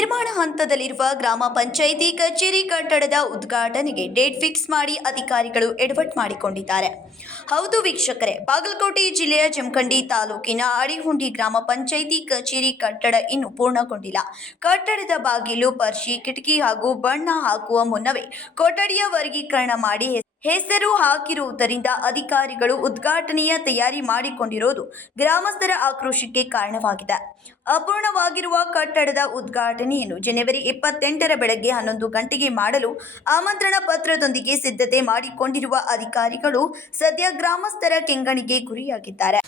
ನಿರ್ಮಾಣ ಹಂತದಲ್ಲಿರುವ ಗ್ರಾಮ ಪಂಚಾಯಿತಿ ಕಚೇರಿ ಕಟ್ಟಡದ ಉದ್ಘಾಟನೆಗೆ ಡೇಟ್ ಫಿಕ್ಸ್ ಮಾಡಿ ಅಧಿಕಾರಿಗಳು ಎಡವಟ್ ಮಾಡಿಕೊಂಡಿದ್ದಾರೆ. ಹೌದು ವೀಕ್ಷಕರೇ, ಬಾಗಲಕೋಟೆ ಜಿಲ್ಲೆಯ ಜಮಖಂಡಿ ತಾಲೂಕಿನ ಅಡಿಹುಂಡಿ ಗ್ರಾಮ ಪಂಚಾಯಿತಿ ಕಚೇರಿ ಕಟ್ಟಡ ಇನ್ನೂ ಪೂರ್ಣಗೊಂಡಿಲ್ಲ. ಕಟ್ಟಡದ ಬಾಗಿಲು, ಪರ್ಶಿ, ಕಿಟಕಿ ಹಾಗೂ ಬಣ್ಣ ಹಾಕುವ ಮುನ್ನವೇ ಕೊಠಡಿಯ ವರ್ಗೀಕರಣ ಮಾಡಿ ಹೆಸರು ಹಾಕಿರುವುದರಿಂದ ಅಧಿಕಾರಿಗಳು ಉದ್ಘಾಟನೆಯ ತಯಾರಿ ಮಾಡಿಕೊಂಡಿರೋದು ಗ್ರಾಮಸ್ಥರ ಆಕ್ರೋಶಕ್ಕೆ ಕಾರಣವಾಗಿದೆ. ಅಪೂರ್ಣವಾಗಿರುವ ಕಟ್ಟಡದ ಉದ್ಘಾಟನೆಯನ್ನು ಜನವರಿ ಇಪ್ಪತ್ತೆಂಟರ ಬೆಳಗ್ಗೆ ಹನ್ನೊಂದು ಗಂಟೆಗೆ ಮಾಡಲು ಆಮಂತ್ರಣ ಪತ್ರದೊಂದಿಗೆ ಸಿದ್ಧತೆ ಮಾಡಿಕೊಂಡಿರುವ ಅಧಿಕಾರಿಗಳು ಸದ್ಯ ಗ್ರಾಮಸ್ಥರ ಕೆಂಗಣಿಗೆ ಗುರಿಯಾಗಿದ್ದಾರೆ.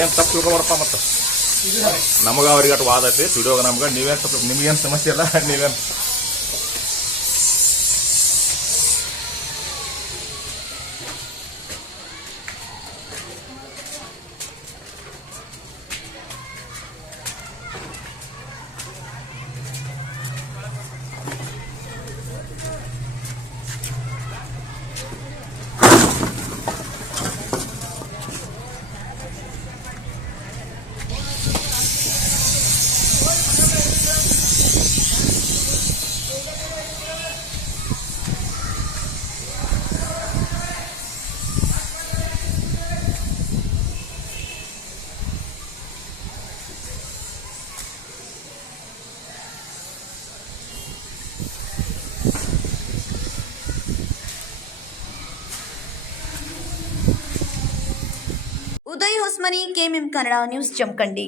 ಏನು ತಪ್ಪು ತಿಳ್ಕೊಬಾರಪ್ಪ ಮತ್ತೆ? ನಮಗೆ ಅವ್ರಿಗೆ ಅಟ್ ವಾದ ಐತಿ ಸ್ಟುಡಿಯೋಗ ನಮ್ಗೆ, ನೀವೇನು ತಪ್ಪು ನಿಮ್ಗೇನು ಸಮಸ್ಯೆ ಇಲ್ಲ, ನೀವೇನು Uday Hosmani KMM Kannada news Jamakhandi